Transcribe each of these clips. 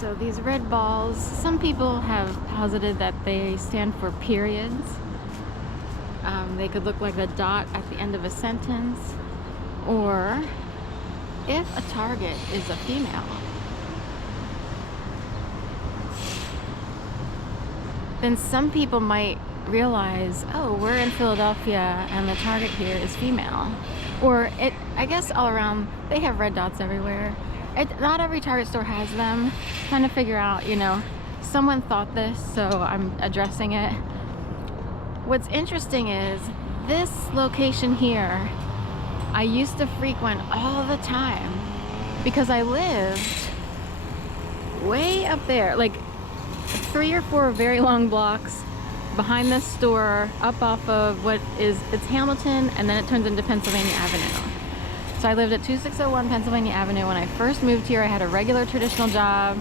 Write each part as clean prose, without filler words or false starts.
So these red balls, some people have posited that they stand for periods. They could look like a dot at the end of a sentence, or if a target is a female, then some people might realize, oh, we're in Philadelphia and the target here is female. Or I guess all around, they have red dots everywhere. Not every Target store has them. Trying to figure out, someone thought this, so I'm addressing it. What's interesting is this location here, I used to frequent all the time because I lived way up there, like 3 or 4 very long blocks behind this store, up off of it's Hamilton, and then it turns into Pennsylvania Avenue. So I lived at 2601 Pennsylvania Avenue. When I first moved here, I had a regular traditional job.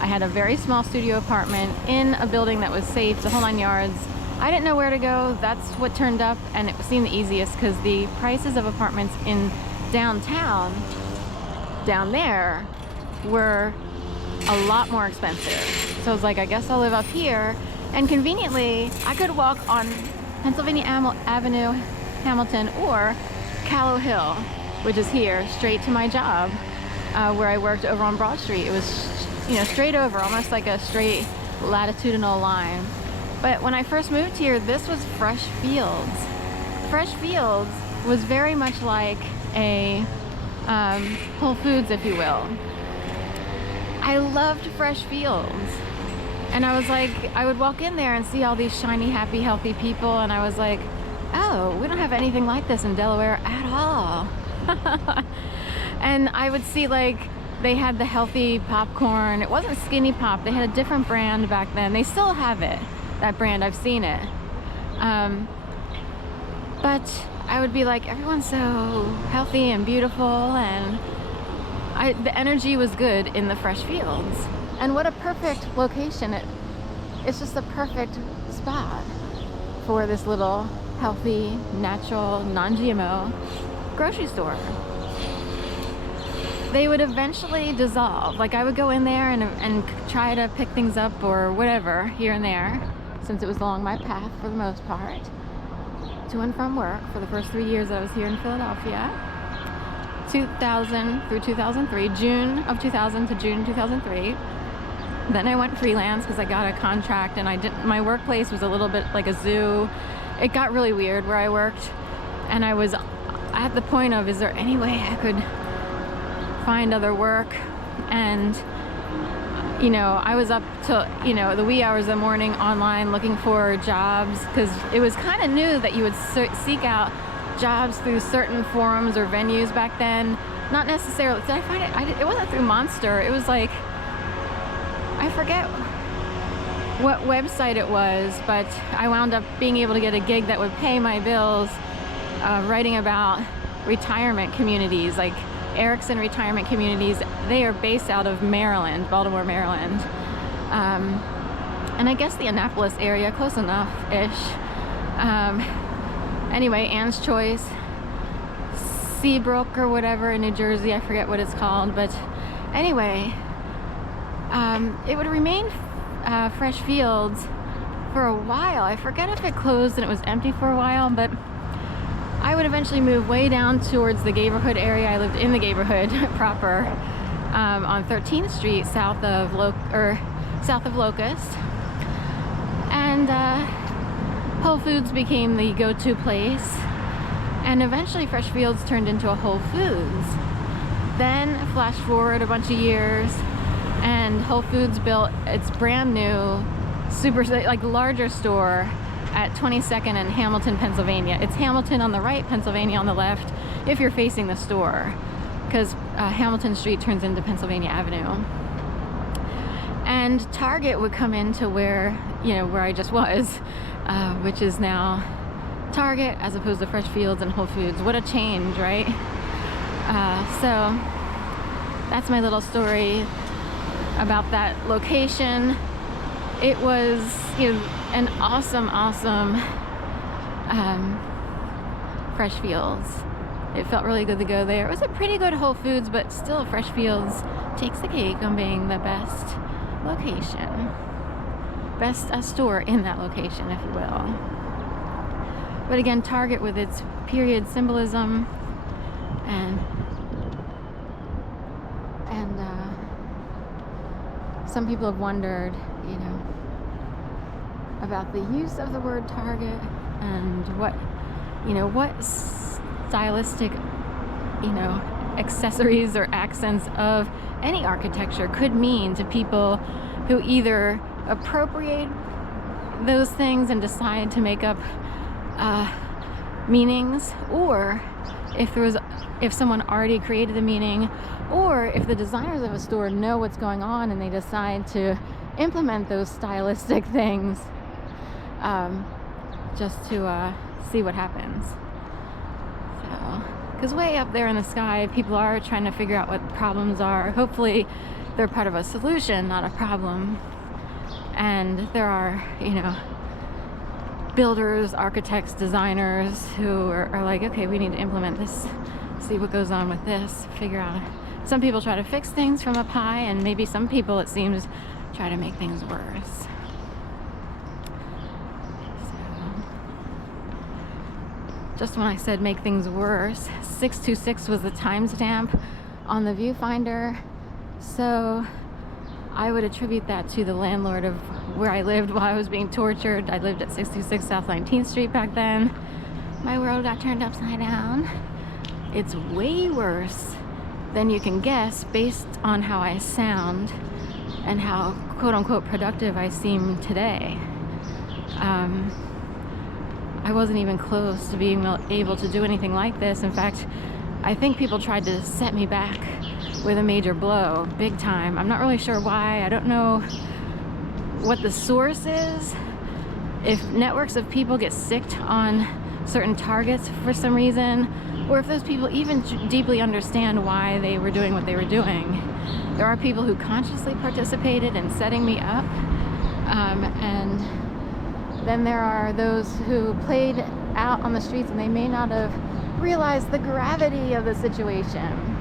I had a very small studio apartment in a building that was safe, the whole 9 yards. I didn't know where to go. That's what turned up, and it seemed the easiest because the prices of apartments in downtown, down there, were a lot more expensive. So I was like, I guess I'll live up here. And conveniently, I could walk on Pennsylvania Avenue, Hamilton, or Callow Hill, which is here, straight to my job, where I worked over on Broad Street. It was, straight over, almost like a straight latitudinal line. But when I first moved here, this was Fresh Fields. Fresh Fields was very much like a Whole Foods, if you will. I loved Fresh Fields. And I was like, I would walk in there and see all these shiny, happy, healthy people, and I was like, oh, we don't have anything like this in Delaware at all. And I would see, like, they had the healthy popcorn. It wasn't Skinny Pop. They had a different brand back then. They still have it, that brand. I've seen it. But I would be like, everyone's so healthy and beautiful, and the energy was good in the Fresh Fields. And what a perfect location. It's just a perfect spot for this little healthy, natural, non-GMO grocery store. They would eventually dissolve. Like, I would go in there and try to pick things up or whatever here and there, since it was along my path for the most part, to and from work for the first 3 years I was here in Philadelphia. 2000 through 2003, June of 2000 to June 2003. Then I went freelance because I got a contract, and my workplace was a little bit like a zoo. It got really weird where I worked, and I was at the point of, is there any way I could find other work? And I was up till the wee hours of the morning online looking for jobs, because it was kind of new that you would seek out jobs through certain forums or venues back then. Not necessarily, did I find it? It wasn't through Monster. It was like, I forget what website it was, but I wound up being able to get a gig that would pay my bills, writing about retirement communities, like Erickson Retirement Communities. They are based out of Maryland, Baltimore, Maryland. And I guess the Annapolis area, close enough-ish. Anyway, Anne's Choice, Seabrook or whatever in New Jersey, I forget what it's called, but anyway, it would remain Fresh Fields for a while. I forget if it closed and it was empty for a while, but I would eventually move way down towards the Gayborhood area. I lived in the Gayborhood proper, on 13th Street, south of Locust, and Whole Foods became the go-to place, and eventually Fresh Fields turned into a Whole Foods. Then flash forward a bunch of years, and Whole Foods built its brand new, super, like, larger store at 22nd and Hamilton, Pennsylvania. It's Hamilton on the right, Pennsylvania on the left, if you're facing the store, because Hamilton Street turns into Pennsylvania Avenue. And Target would come into where I just was, which is now Target as opposed to Fresh Fields and Whole Foods. What a change, right? So that's my little story about that location. It was, an awesome Fresh Fields. It felt really good to go there. It was a pretty good Whole Foods, but still Fresh Fields takes the cake on being the best location. Best store in that location, if you will. But again, Target with its period symbolism and some people have wondered, about the use of the word Target and what stylistic, accessories or accents of any architecture could mean to people who either appropriate those things and decide to make up meanings, or if someone already created the meaning, or if the designers of a store know what's going on and they decide to implement those stylistic things just to see what happens. So, because way up there in the sky, people are trying to figure out what problems are. Hopefully they're part of a solution, not a problem. And there are, builders, architects, designers who are like, okay, we need to implement this, see what goes on with this, figure out. Some people try to fix things from up high, and maybe some people, it seems, try to make things worse. So, just when I said make things worse, 626 was the timestamp on the viewfinder, so I would attribute that to the landlord of where I lived while I was being tortured. I lived at 626 South 19th Street back then. My world got turned upside down. It's way worse than you can guess based on how I sound and how quote-unquote productive I seem today. I wasn't even close to being able to do anything like this. In fact, I think people tried to set me back with a major blow, big time. I'm not really sure why. I don't know what the source is. If networks of people get sicked on certain targets for some reason, or if those people even deeply understand why they were doing what they were doing. There are people who consciously participated in setting me up, and then there are those who played out on the streets and they may not have realized the gravity of the situation.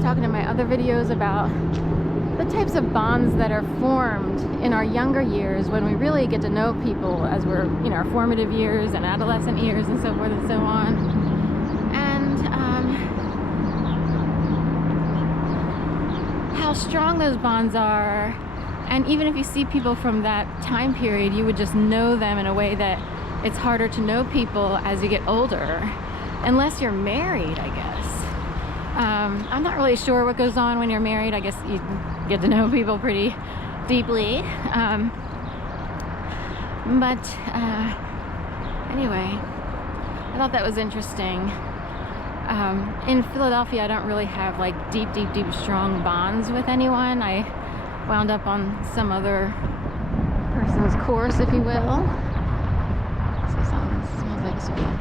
Talking in my other videos about the types of bonds that are formed in our younger years when we really get to know people as we're, our formative years and adolescent years and so forth and so on. And how strong those bonds are. And even if you see people from that time period, you would just know them in a way that it's harder to know people as you get older, unless you're married, I guess. I'm not really sure what goes on when you're married. I guess you get to know people pretty deeply. But anyway, I thought that was interesting. In Philadelphia, I don't really have like deep, strong bonds with anyone. I wound up on some other person's course, if you will. So something smells like a sweet.